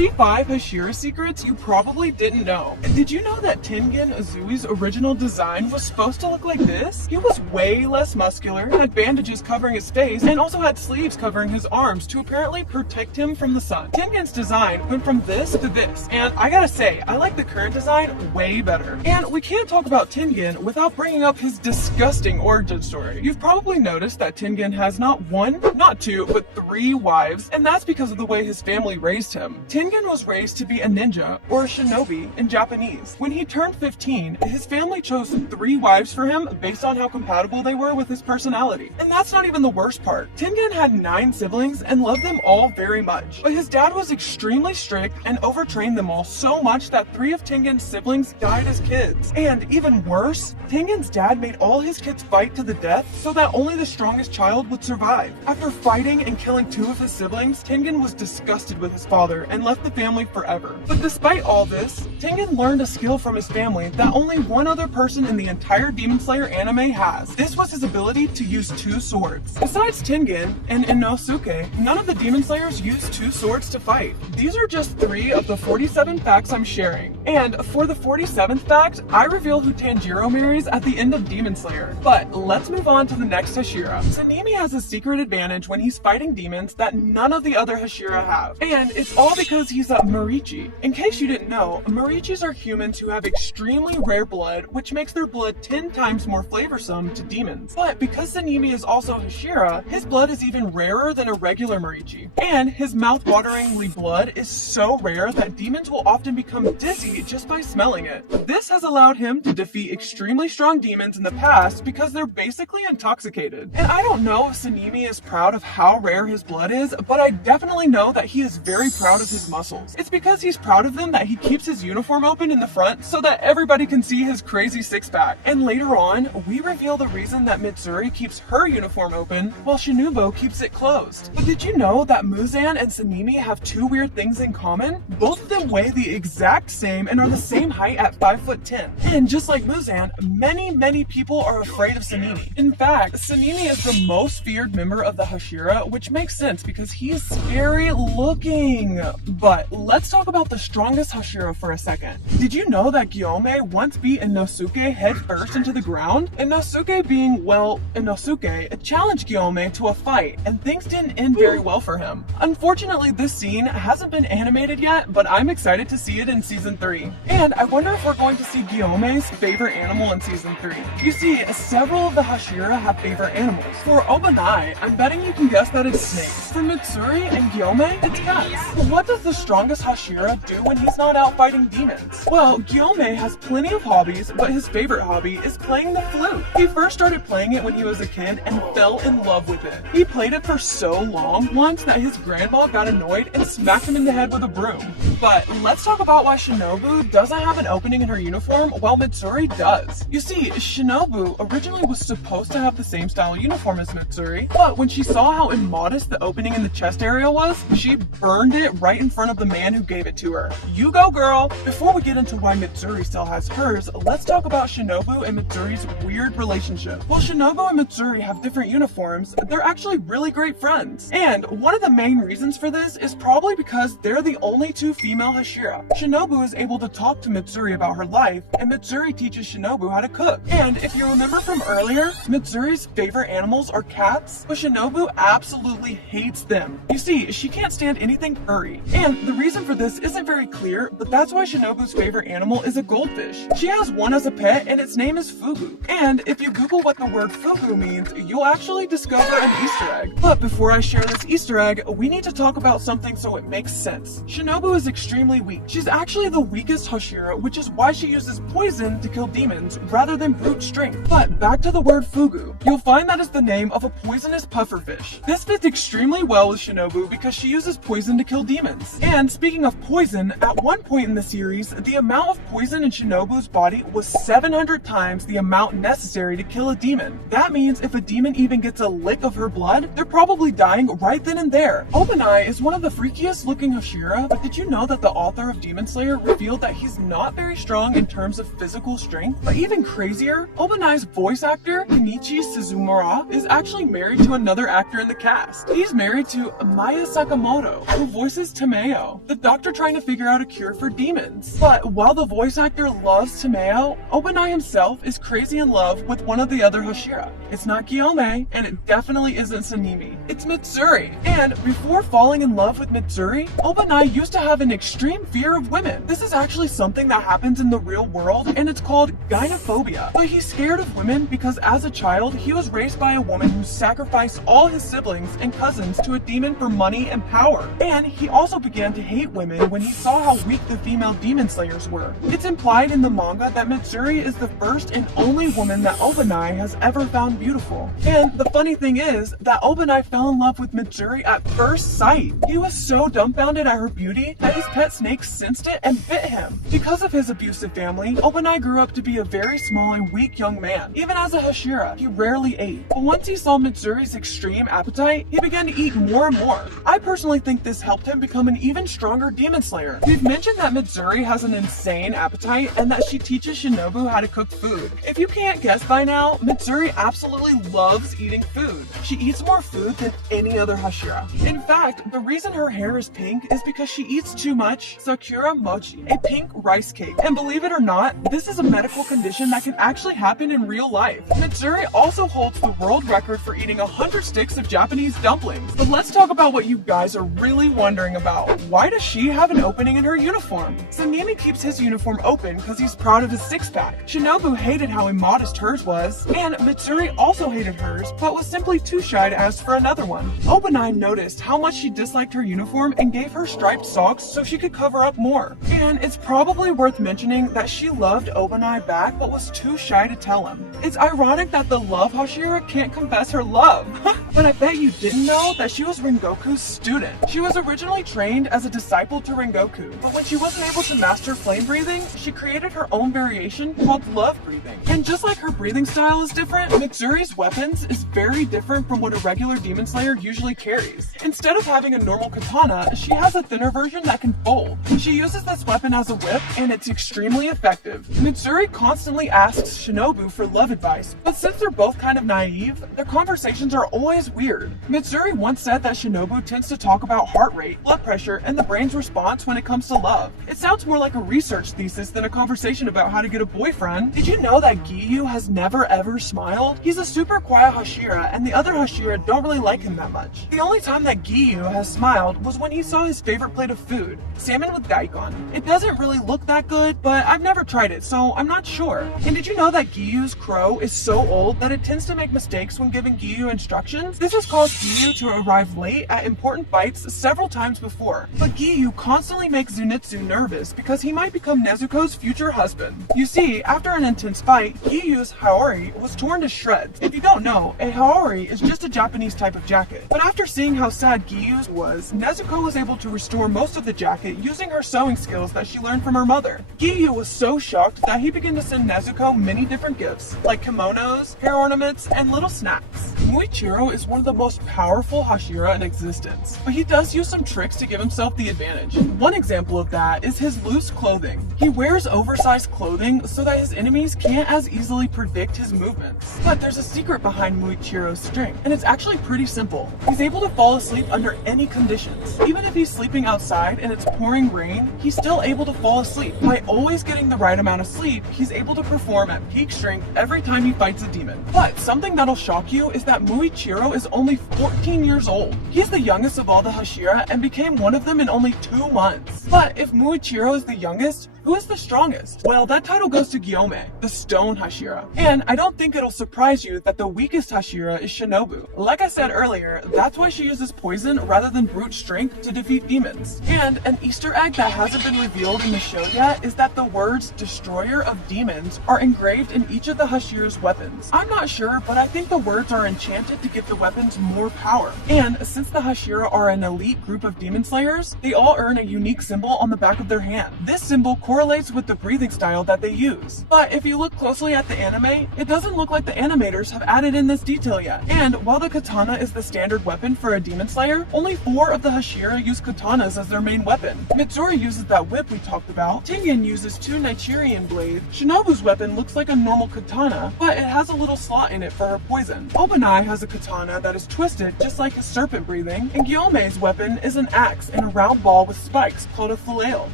45 Hashira secrets you probably didn't know. Did you know that Tengen Azui's original design was supposed to look like this? He was way less muscular, had bandages covering his face, and also had sleeves covering his arms to apparently protect him from the sun. Tengen's design went from this to this, and I gotta say, I like the current design way better. And we can't talk about Tengen without bringing up his disgusting origin story. You've probably noticed that Tengen has not one, not two, but 3 wives, and that's because of the way his family raised him. Tengen was raised to be a ninja, or a shinobi in Japanese. When he turned 15, his family chose 3 wives for him based on how compatible they were with his personality. And that's not even the worst part. Tengen had 9 siblings and loved them all very much, but his dad was extremely strict and overtrained them all so much that 3 of Tengen's siblings died as kids. And even worse, Tengen's dad made all his kids fight to the death so that only the strongest child would survive. After fighting and killing 2 of his siblings, Tengen was disgusted with his father and left the family forever. But despite all this, Tengen learned a skill from his family that only one other person in the entire Demon Slayer anime has. This was his ability to use 2 swords. Besides Tengen and Inosuke, none of the Demon Slayers use 2 swords to fight. These are just 3 of the 47 facts I'm sharing. And for the 47th fact, I reveal who Tanjiro marries at the end of Demon Slayer. But let's move on to the next Hashira. Sanemi has a secret advantage when he's fighting demons that none of the other Hashira have. And it's all because he's a Marichi. In case you didn't know, Marichis are humans who have extremely rare blood, which makes their blood 10 times more flavorsome to demons. But because Sanemi is also Hashira, his blood is even rarer than a regular Marichi. And his mouth-wateringly blood is so rare that demons will often become dizzy just by smelling it. This has allowed him to defeat extremely strong demons in the past because they're basically intoxicated. And I don't know if Sanemi is proud of how rare his blood is, but I definitely know that he is very proud of his muscles. It's because he's proud of them that he keeps his uniform open in the front so that everybody can see his crazy 6-pack. And later on, we reveal the reason that Mitsuri keeps her uniform open while Shinobu keeps it closed. But did you know that Muzan and Sanemi have 2 weird things in common? Both of them weigh the exact same and are the same height at 5'10". And just like Muzan, many people are afraid of Sanemi. In fact, Sanemi is the most feared member of the Hashira, which makes sense because he is scary looking. But let's talk about the strongest Hashira for a second. Did you know that Gyome once beat Inosuke head first into the ground? Inosuke being, well, Inosuke, challenged Gyome to a fight, and things didn't end very well for him. Unfortunately, this scene hasn't been animated yet, but I'm excited to see it in season 3. And I wonder if we're going to see Gyome's favorite animal in season 3. You see, several of the Hashira have favorite animals. For Obanai, I'm betting you can guess that it's snakes. For Mitsuri and Gyome, it's cats. But what does the strongest Hashira do when he's not out fighting demons? Well, Gyome has plenty of hobbies, but his favorite hobby is playing the flute. He first started playing it when he was a kid and fell in love with it. He played it for so long once that his grandma got annoyed and smacked him in the head with a broom. But let's talk about why Shinobu doesn't have an opening in her uniform while Mitsuri does. You see, Shinobu originally was supposed to have the same style uniform as Mitsuri, but when she saw how immodest the opening in the chest area was, she burned it right in front of the man who gave it to her. You go, girl! Before we get into why Mitsuri still has hers, let's talk about Shinobu and Mitsuri's weird relationship. While Shinobu and Mitsuri have different uniforms, they're actually really great friends. And one of the main reasons for this is probably because they're the only 2 female Hashira. Shinobu is able to talk to Mitsuri about her life, and Mitsuri teaches Shinobu how to cook. And if you remember from earlier, Mitsuri's favorite animals are cats, but Shinobu absolutely hates them. You see, she can't stand anything furry. And the reason for this isn't very clear, but that's why Shinobu's favorite animal is a goldfish. She has one as a pet, and its name is Fugu. And if you Google what the word Fugu means, you'll actually discover an Easter egg. But before I share this Easter egg, we need to talk about something so it makes sense. Shinobu is extremely weak. She's actually the weakest Hashira, which is why she uses poison to kill demons rather than brute strength. But back to the word Fugu. You'll find that is the name of a poisonous pufferfish. This fits extremely well with Shinobu because she uses poison to kill demons. And speaking of poison, at one point in the series, the amount of poison in Shinobu's body was 700 times the amount necessary to kill a demon. That means if a demon even gets a lick of her blood, they're probably dying right then and there. Obanai is one of the freakiest looking Hashira, but did you know that the author of Demon Slayer revealed that he's not very strong in terms of physical strength? But even crazier, Obanai's voice actor, Kenichi Suzumura, is actually married to another actor in the cast. He's married to Maya Sakamoto, who voices Tame Tomeo, the doctor trying to figure out a cure for demons. But while the voice actor loves Tomeo, Obanai himself is crazy in love with one of the other Hashira. It's not Gyome, and it definitely isn't Sanemi. It's Mitsuri. And before falling in love with Mitsuri, Obanai used to have an extreme fear of women. This is actually something that happens in the real world, and it's called gynophobia. But he's scared of women because as a child, he was raised by a woman who sacrificed all his siblings and cousins to a demon for money and power. And he also began to hate women when he saw how weak the female demon slayers were. It's implied in the manga that Mitsuri is the first and only woman that Obanai has ever found beautiful. And the funny thing is that Obanai fell in love with Mitsuri at first sight. He was so dumbfounded at her beauty that his pet snake sensed it and bit him. Because of his abusive family, Obanai grew up to be a very small and weak young man. Even as a Hashira, he rarely ate. But once he saw Mitsuri's extreme appetite, he began to eat more and more. I personally think this helped him become an even stronger demon slayer. We've mentioned that Mitsuri has an insane appetite and that she teaches Shinobu how to cook food. If you can't guess by now, Mitsuri absolutely loves eating food. She eats more food than any other Hashira. In fact, the reason her hair is pink is because she eats too much Sakura Mochi, a pink rice cake. And believe it or not, this is a medical condition that can actually happen in real life. Mitsuri also holds the world record for eating 100 sticks of Japanese dumplings. But let's talk about what you guys are really wondering about. Why does she have an opening in her uniform? Sanemi keeps his uniform open because he's proud of his six-pack. Shinobu hated how immodest hers was, and Mitsuri also hated hers, but was simply too shy to ask for another one. Obanai noticed how much she disliked her uniform and gave her striped socks so she could cover up more. And it's probably worth mentioning that she loved Obanai back but was too shy to tell him. It's ironic that the love Hashira can't confess her love. But I bet you didn't know that she was Rengoku's student. She was originally trained as a disciple to Rengoku, but when she wasn't able to master flame breathing, she created her own variation called love breathing. And just like her breathing style is different, Mitsuri's weapons is very different from what a regular demon slayer usually carries. Instead of having a normal katana, she has a thinner version that can fold. She uses this weapon as a whip, and it's extremely effective. Mitsuri constantly asks Shinobu for love advice, but since they're both kind of naive, their conversations are always weird. Mitsuri once said that Shinobu tends to talk about heart rate, blood pressure, and the brain's response when it comes to love. It sounds more like a research thesis than a conversation about how to get a boyfriend. Did you know that Giyu has never ever smiled? He's a super quiet Hashira, and the other Hashira don't really like him that much. The only time that Giyu has smiled was when he saw his favorite plate of food, salmon with daikon. It doesn't really look that good, but I've never tried it, so I'm not sure. And did you know that Giyu's crow is so old that it tends to make mistakes when giving Giyu instructions? This has caused Giyu to arrive late at important fights several times before. But Giyu constantly makes Zenitsu nervous because he might become Nezuko's future husband. You see, after an intense fight, Giyu's haori was torn to shreds. If you don't know, a haori is just a Japanese type of jacket. But after seeing how sad Giyu's was, Nezuko was able to restore most of the jacket using her sewing skills that she learned from her mother. Giyu was so shocked that he began to send Nezuko many different gifts, like kimonos, hair ornaments, and little snacks. Muichiro is one of the most powerful Hashira in existence, but he does use some tricks to give himself the advantage. One example of that is his loose clothing. He wears oversized clothing so that his enemies can't as easily predict his movements. But there's a secret behind Muichiro's strength, and it's actually pretty simple. He's able to fall asleep under any conditions. Even if he's sleeping outside and it's pouring rain, he's still able to fall asleep. By always getting the right amount of sleep, he's able to perform at peak strength every time he fights a demon. But something that'll shock you is that Muichiro is only 14 years old. He's the youngest of all the Hashira and became one of them in only 2 months. But if Muichiro is the youngest, who is the strongest? Well, that title goes to Gyome, the stone Hashira. And I don't think it'll surprise you that the weakest Hashira is Shinobu. Like I said earlier, that's why she uses poison rather than brute strength to defeat demons. And an Easter egg that hasn't been revealed in the show yet is that the words Destroyer of Demons are engraved in each of the Hashira's weapons. I'm not sure, but I think the words are enchanted to give the weapons more power. And since the Hashira are an elite group of demon slayers, they all earn a unique symbol on the back of their hand. This symbol correlates with the breathing style that they use. But if you look closely at the anime, it doesn't look like the animators have added in this detail yet. And while the katana is the standard weapon for a demon slayer, only 4 of the Hashira use katanas as their main weapon. Mitsuri uses that whip we talked about, Tengen uses 2 Nichirian blades, Shinobu's weapon looks like a normal katana, but it has a little slot in it for her poison. Obanai has a katana that is twisted just like his serpent breathing, and Gyome's weapon is an axe and a round ball with spikes called a flail.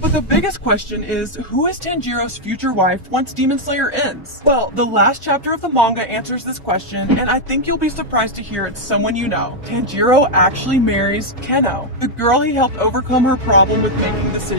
But the biggest question is, who is Tanjiro's future wife once Demon Slayer ends? Well, the last chapter of the manga answers this question, and I think you'll be surprised to hear it's someone you know. Tanjiro actually marries Keno, the girl he helped overcome her problem with making decisions.